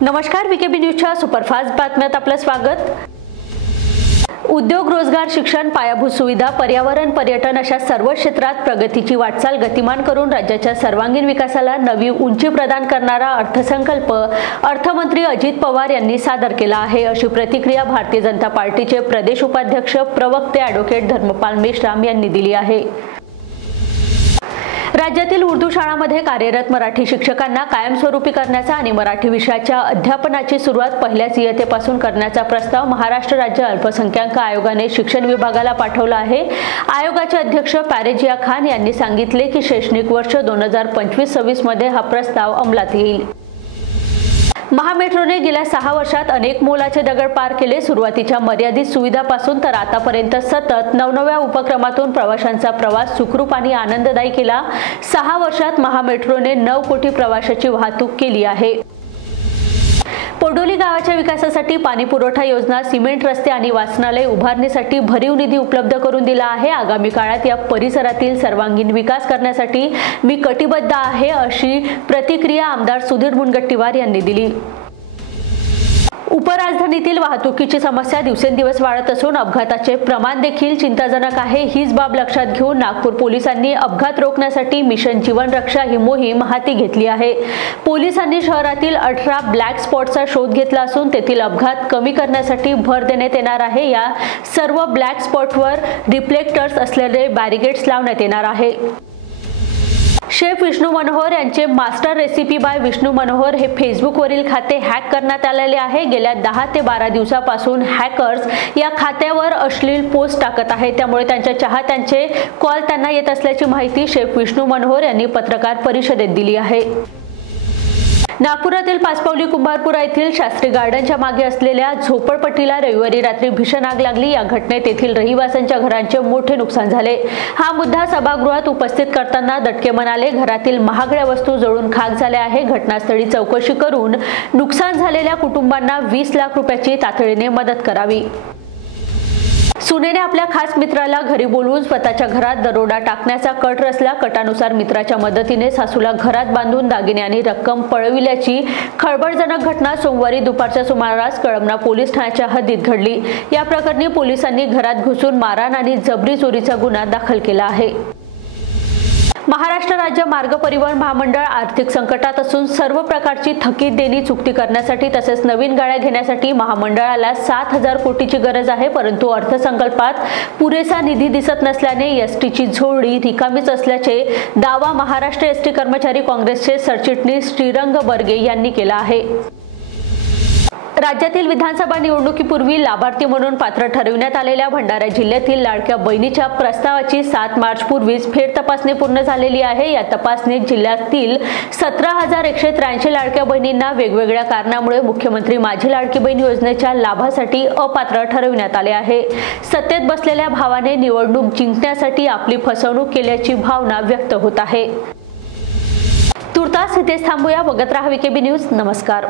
नमस्कार, वीकेबी न्यूजच्या सुपरफास्ट बातम्यात आपलं स्वागत। उद्योग, रोजगार, शिक्षण, पायाभूत सुविधा, पर्यावरण, पर्यटन अशा सर्व क्षेत्रात प्रगतीची वाटचाल गतिमान करून राज्याच्या सर्वांगीण विकासाला नवी उंची प्रदान करणारा अर्थसंकल्प अर्थमंत्री अजित पवार यांनी सादर केला आहे, अशी प्रतिक्रिया भारतीय जनता पार्टीचे प्रदेश उपाध्यक्ष प्रवक्ते ॲडव्होकेट धर्मपाल मेश्राम यांनी दिली आहे। राज्यातील उर्दू शाळांमध्ये कार्यरत मराठी शिक्षकांना कायमस्वरूपी करण्याचा आणि मराठी विषयाच्या अध्यापनाची सुरुवात पहिल्याच इयत्तेपासून करण्याचा प्रस्ताव महाराष्ट्र राज्य अल्पसंख्याक आयोगाने शिक्षण विभागाला पाठवला आहे। आयोगाचे अध्यक्ष पॅरेजिया खान यांनी सांगितले की शैक्षणिक वर्ष 2025-26 मध्ये हा प्रस्ताव अंमलात येईल। महामेट्रोने गेल्या 6 वर्षात अनेक मोलाचे दगड पार केले। सुरुवातीच्या मर्यादित सुविधापासून तर आतापर्यंत सतत नवनव्या उपक्रमातून प्रवाशांचा प्रवास सुखरूप आणि आनंददायी केला। 6 वर्षात महामेट्रोने 9 कोटी प्रवाशांची वाहतूक केली आहे। पोडोली गावाच्या विकासासाठी पाणी पुरवठा योजना, सिमेंट रस्ते आणि वाचनालय उभारणीसाठी भरीव निधी उपलब्ध करून दिला आहे। आगामी काळात या परिसरातील सर्वांगीण विकास करण्यासाठी मी कटिबद्ध आहे, अशी प्रतिक्रिया आमदार सुधीर मुनगंटीवार यांनी दिली। उपराजधानीतील वाहतुकीची समस्या दिवसेंदिवस वाढत असून अपघाताचे प्रमाण देखील चिंताजनक आहे। हीच बाब लक्षात घेऊन नागपूर पोलिसांनी अपघात रोखण्यासाठी मिशन जीवन रक्षा ही मोहीम हाती घेतली आहे। पोलिसांनी शहरातील 18 ब्लॅक स्पॉटचा शोध घेतला असून तेथील अपघात कमी करण्यासाठी भर देण्यात येणार आहे। या सर्व ब्लॅक स्पॉटवर रिफ्लेक्टर्स असलेले बॅरिकेड्स लावण्यात येणार आहे। शेफ विष्णू मनोहर यांचे master recipe by Vishnu Manohar हे फेसबुकवरील खाते हॅक करण्यात आलेले आहे। गेल्या 10 ते 12 दिवसापासून हॅकर्स या खात्यावर अश्लील पोस्ट टाकत आहेत, त्यामुळे त्यांच्या चाहत्यांचे कॉल त्यांना येत असल्याची माहिती शेफ विष्णू मनोहर यांनी पत्रकार परिषदेत दिली आहे। नागपुरातील पाचपावली कुंभारपुरा येथील शास्त्री गार्डनच्या मागे असलेल्या झोपडपट्टीला रविवारी रात्री भीषण आग लागली। या घटनेत येथील रहिवाशांच्या घरांचे मोठे नुकसान झाले। हा मुद्दा सभागृहात उपस्थित करताना दटके म्हणाले, घरातील महागड्या वस्तू जळून खाक झाल्या आहे। घटनास्थळी चौकशी करून नुकसान झालेल्या कुटुंबांना 20 लाख रुपयाची तातडीने मदत करावी। सुनेने आपल्या खास मित्राला घरी बोलवून स्वतःच्या घरात दरोडा टाकण्याचा कट रचला। कटानुसार मित्राच्या मदतीने सासूला घरात बांधून दागिने आणि रक्कम पळविल्याची खळबळजनक घटना सोमवारी दुपारच्या सुमारास कळमना पोलीस ठाण्याच्या हद्दीत घडली। या प्रकरणी पोलिसांनी घरात घुसून मारहाण आणि जबरी चोरीचा गुन्हा दाखल केला आहे। महाराष्ट्र राज्य मार्ग परिवहन महामंडळ आर्थिक संकटात असून सर्व प्रकारची थकीत देणी चुकती करण्यासाठी तसेच नवीन गाड्या घेण्यासाठी महामंडळाला 7,000 कोटीची गरज आहे, परंतु अर्थसंकल्पात पुरेसा निधी दिसत नसल्याने एसटीची झोळी रिकामीच असल्याचे दावा महाराष्ट्र एसटी कर्मचारी काँग्रेसचे सरचिटणीस श्रीरंग बर्गे यांनी केला आहे। राज्यातील विधानसभा निवडणुकीपूर्वी लाभार्थी म्हणून पात्र ठरविण्यात आलेल्या भंडारा जिल्ह्यातील लाडक्या बहिणीच्या प्रस्तावाची 7 मार्च पूर्वीच फेर तपासणी पूर्ण झालेली आहे। या तपासणीत जिल्ह्यातील 17,183 लाडक्या बहिणींना वेगवेगळ्या कारणामुळे मुख्यमंत्री माझी लाडकी बहीण योजनेच्या लाभासाठी अपात्र ठरविण्यात आले आहे। सत्तेत बसलेल्या भावाने निवडणूक जिंकण्यासाठी आपली फसवणूक केल्याची भावना व्यक्त होत आहे। तुर्तास इथेच थांबूया। बघत राहा वीकेबी न्यूज। नमस्कार।